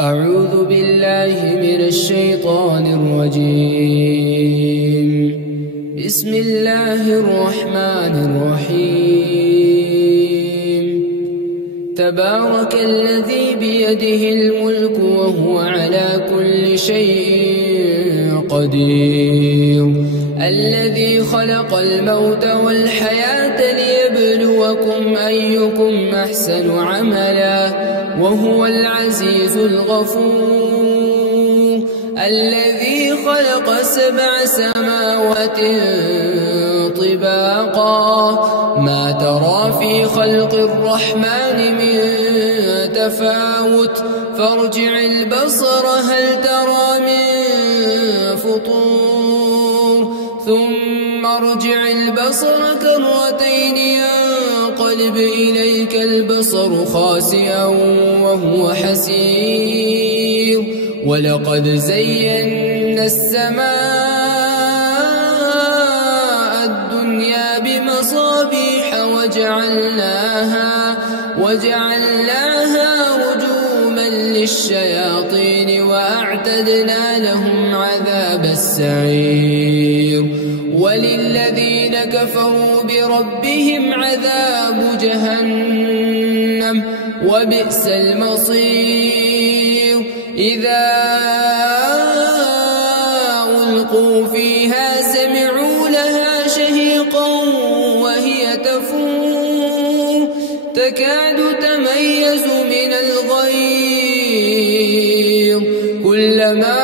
أعوذ بالله من الشيطان الرجيم. بسم الله الرحمن الرحيم. تبارك الذي بيده الملك وهو على كل شيء قدير، الذي خلق الموت والحياة ليبلوكم أيكم أحسن عملا وهو العزيز الغفور، الذي خلق 7 سماوات طباقا ما ترى في خلق الرحمن من تفاوت فارجع البصر هل ترى من فطور ثم ارجع البصر كرتين ينقلب إليك البصر خاسئا وهو حسير، ولقد زينا السماء الدنيا بمصابيح وجعلناها رجوما للشياطين وأعتدنا لهم عذاب السعير، وللذين كفروا بربهم عذاب جهنم وبئس المصير. إذا ألقوا فيها سمعوا لها شهيقا وهي تفور تكاد تميز من الغيظ، كلما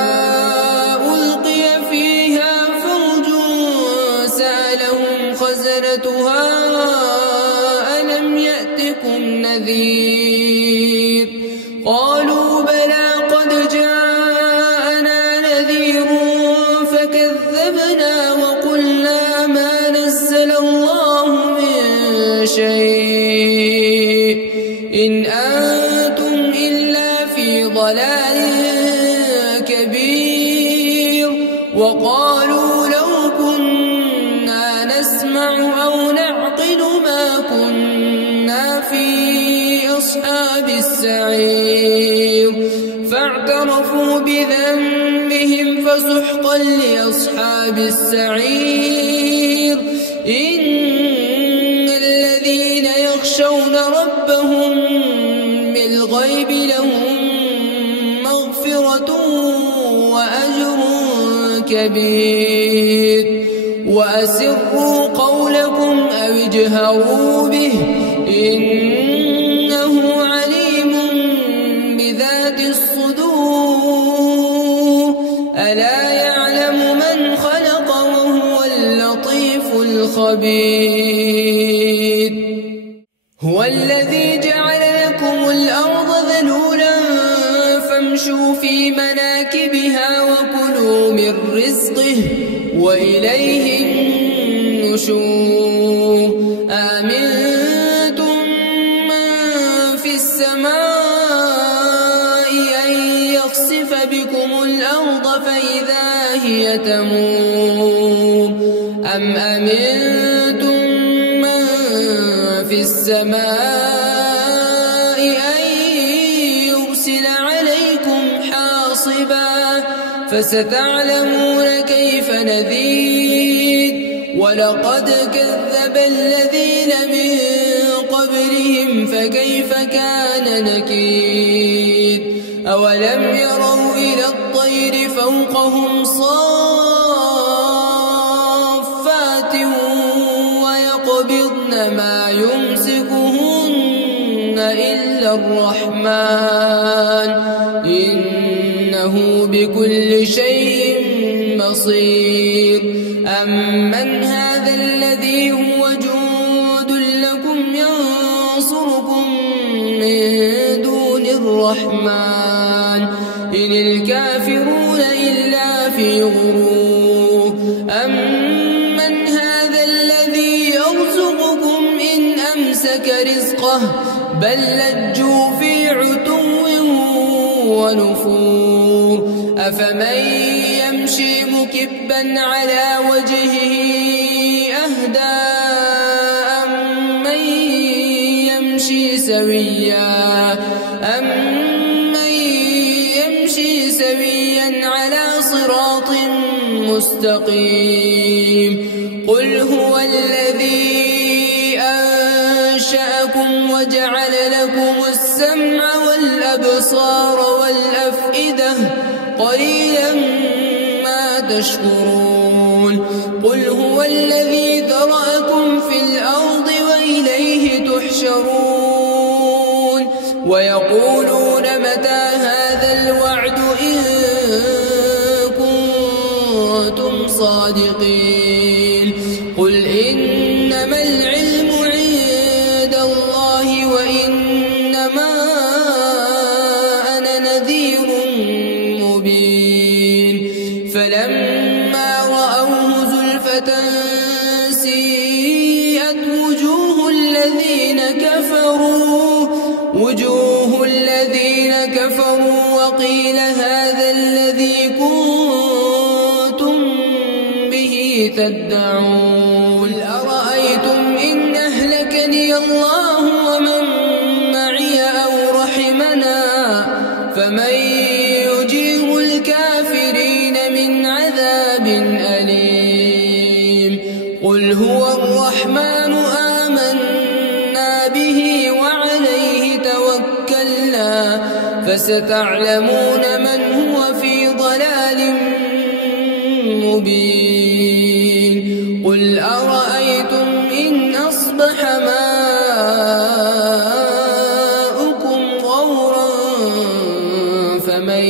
ألقي فيها فوج سألهم خزنتها ألم يأتكم نذير، قالوا بلى قد جاءنا نذير فكذبنا وقلنا ما نزل الله من شيء إن أنتم إلا في ضلال كبير، وقالوا لو كنا نسمع أو نعقل ما كنا في أصحاب السعير، فاعترفوا بذنبهم فسحقا لأصحاب السعير. إن الذين يخشون ربهم بالغيب لهم مغفرة وأجر كبير، وأسروا قولكم أو اجهروا به إنه عليم بذات الصدور، ألا يعلم من خلق وهو اللطيف الخبير. هو الذي جعل لكم الأرض ذلولا فامشوا في مناكبها وكلوا من رزقه وإليه النشور. آمنتم من في السماء أن يخسف بكم الأرض فإذا هي تمور، أم أمنتم من في السماء أن يرسل عليكم حاصبا فستعلمون كيف نذير، ولقد كذب الذين من قبلهم فكيف كان نكير. أولم يروا إلى الطير فوقهم صافات ويقبضن ما يمسكهن إلا الرحمن إنه بكل شيء بصير. أمن هذا الذي هو جند لكم ينصركم من دون الرحمن إن الكافرون إلا في غرور. أمن هذا الذي يرزقكم إن أمسك رزقه بل لجوا في عتو ونفور. أفمن يمشي مكبا على وجهه أهدى أمن يمشي سويا أمن صراط مستقيم. قل هو الذي أنشأكم وجعل لكم السمع والأبصار والأفئدة قليلا ما تشكرون. قل هو الذي ذرأكم في الأرض وإليه تحشرون. ويقولون متى هذا الوعد إن كنتم صادقين. قل إنما العلم عند الله وإنما أنا نذير مبين. فلما رأوه زلفة سيئت وجوه الذين كفروا وقيل هذا الذي كنتم به تدعون. أرأيتم إن أهلكني الله ومن معي أو رحمنا فمن يجير الكافرين من عذاب أليم. قل هو الرحمن آمنا به وعليه توكلنا فستعلمون من هو في ضلال مبين. قل أرأيتم إن أصبح ماؤكم غورا فمن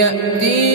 يأتي